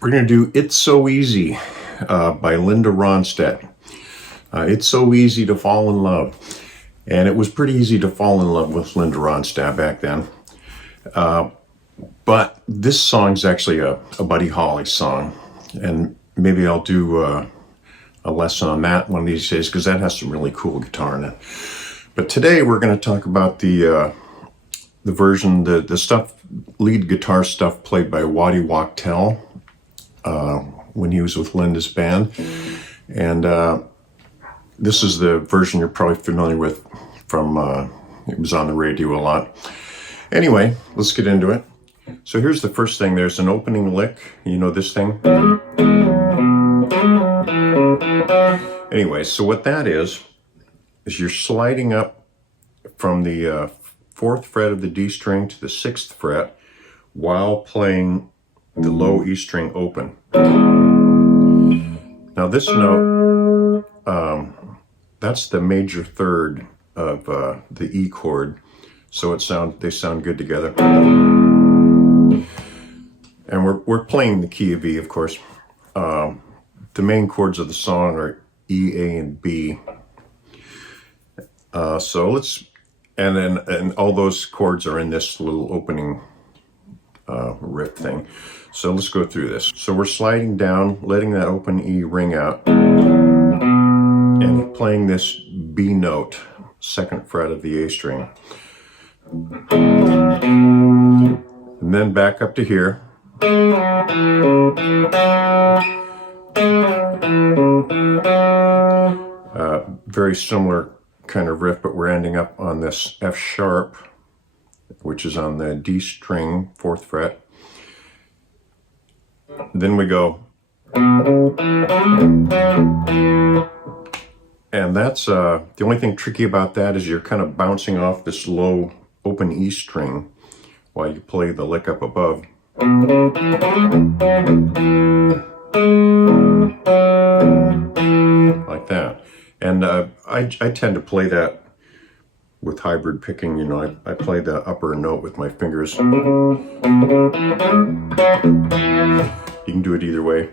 We're going to do It's So Easy by Linda Ronstadt. It's so easy to fall in love. And it was pretty easy to fall in love with Linda Ronstadt back then. But this song's actually a Buddy Holly song. And maybe I'll do a lesson on that one of these days, because that has some really cool guitar in it. But today we're going to talk about the version, the stuff, lead guitar stuff played by Waddy Wachtel when he was with Linda's band. And this is the version you're probably familiar with from, it was on the radio a lot. Anyway, let's get into it. So here's the first thing. There's an opening lick. You know this thing? Anyway, so what that is you're sliding up from the 4th fret of the D string to the 6th fret while playing the low E string open. Now this note, that's the major third of the E chord, so they sound good together. And we're playing the key of E, of course. The main chords of the song are E, A, and B. So let's, and all those chords are in this little opening riff thing. So let's go through this. So we're sliding down, letting that open E ring out, and playing this B note, 2nd fret of the A string. And then back up to here. Very similar kind of riff, but we're ending up on this F sharp, which is on the D string, 4th fret. Then we go, and that's the only thing tricky about that is you're kind of bouncing off this low open E string while you play the lick up above. Like that. And I tend to play that with hybrid picking. You know, I play the upper note with my fingers. You can do it either way.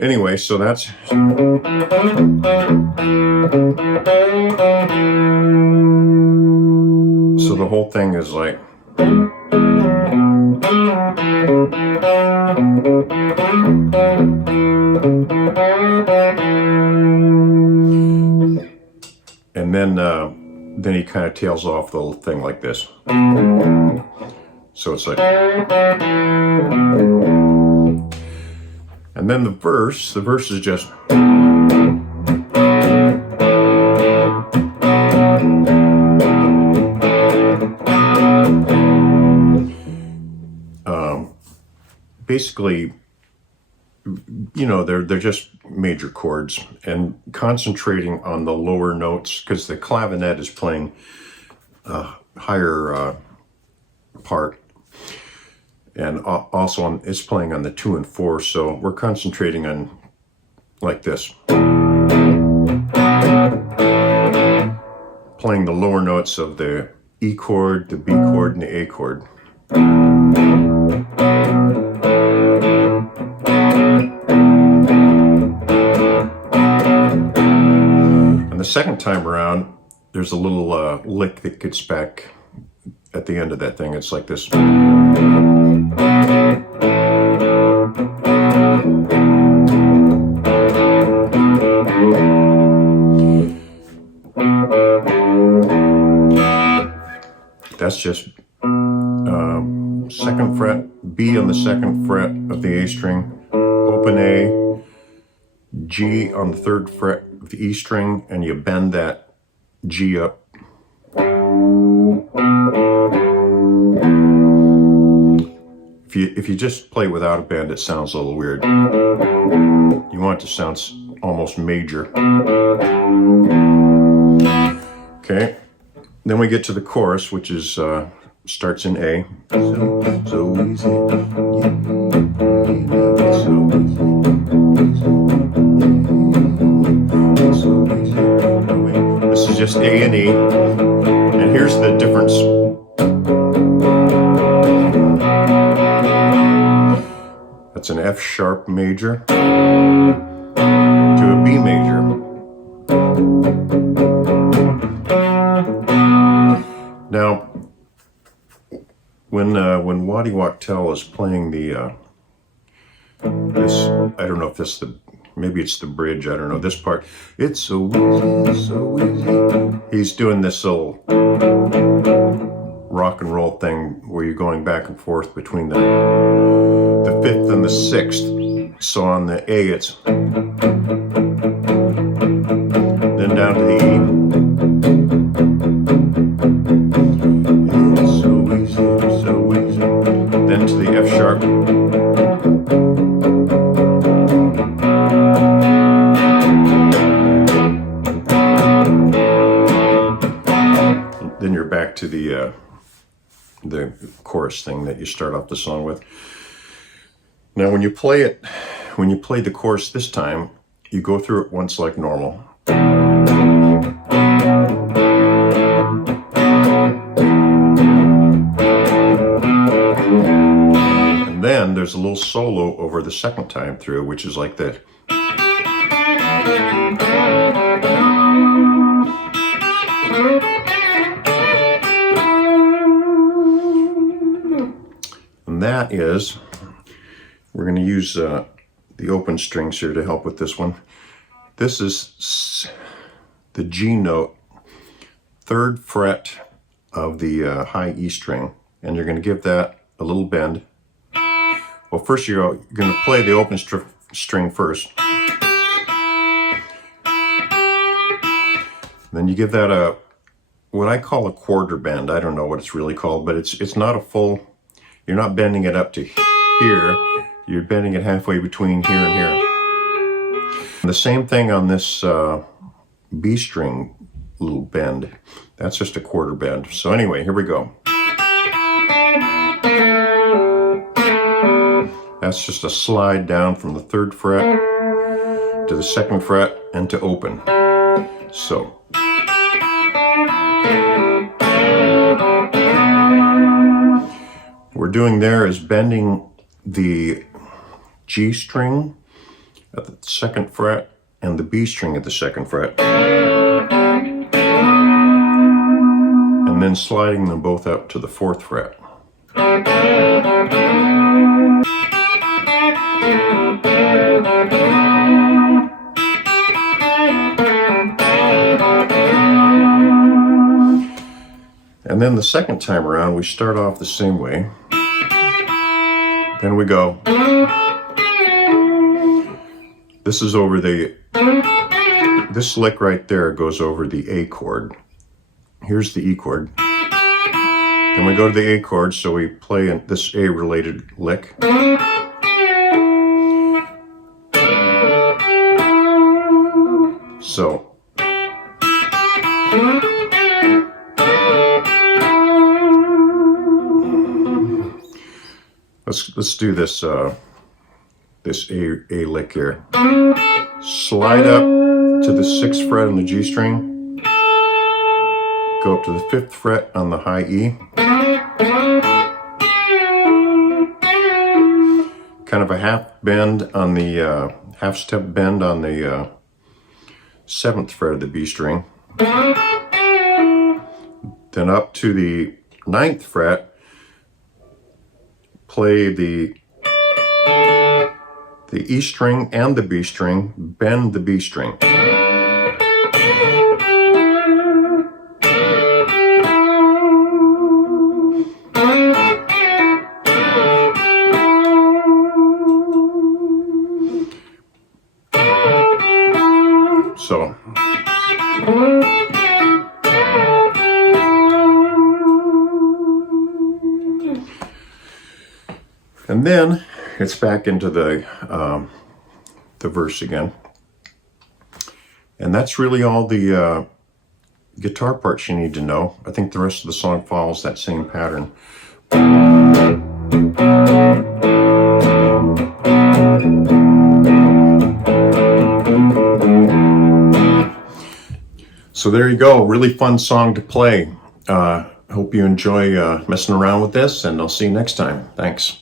Anyway, so that's... So the whole thing is like... And then he kind of tails off the little thing like this. So it's like... And then the verse is just... Basically, you know, they're just major chords, and concentrating on the lower notes, because the clavinet is playing a higher part, and also it's playing on the 2 and 4, so we're concentrating on like this, playing the lower notes of the E chord, the B chord, and the A chord. The second time around, there's a little lick that gets back at the end of that thing. It's like this. That's just 2nd fret, B on the 2nd fret of the A string, open A, G on the 3rd fret of the E string, and you bend that G up. If you just play without a bend, it sounds a little weird. You want it to sound almost major. Okay, then we get to the chorus, which is starts in A. So easy. This is just A and E. And here's the difference. That's an F sharp major to a B major. Now, when Waddy Wachtel is playing the this, I don't know if this maybe it's the bridge, I don't know, this part, it's so easy, so easy. He's doing this little rock and roll thing where you're going back and forth between the fifth and the sixth. So on the A, it's then down to the E. It's so easy, so easy. Then to the F sharp. Then you're back to the chorus thing that you start off the song with. Now when you play the chorus this time, you go through it once like normal. And then there's a little solo over the second time through, which is like that. And that is, we're going to use the open strings here to help with this one. This is the G note, 3rd fret of the high E string, and you're going to give that a little bend. Well, first you're going to play the open string first. Then you give that what I call a quarter bend. I don't know what it's really called, but it's not a full, you're not bending it up to here. You're bending it halfway between here and here. And the same thing on this B string little bend. That's just a quarter bend. So anyway, here we go. That's just a slide down from the 3rd fret to the 2nd fret and to open. So. What we're doing there is bending the G string at the 2nd fret and the B string at the 2nd fret. And then sliding them both up to the 4th fret. And then the second time around, we start off the same way. Then we go. This is over this lick right there goes over the A chord. Here's the E chord. Then we go to the A chord, so we play this A related lick. So. Let's do this this A lick here. Slide up to the 6th fret on the G string. Go up to the 5th fret on the high E. Kind of a half bend on the half step bend on the 7th fret of the B string. Then up to the 9th fret. Play the E string and the B string, bend the B string. So. And then it's back into the verse again. And that's really all the guitar parts you need to know. I think the rest of the song follows that same pattern. So there you go. Really fun song to play. Hope you enjoy messing around with this, and I'll see you next time. Thanks.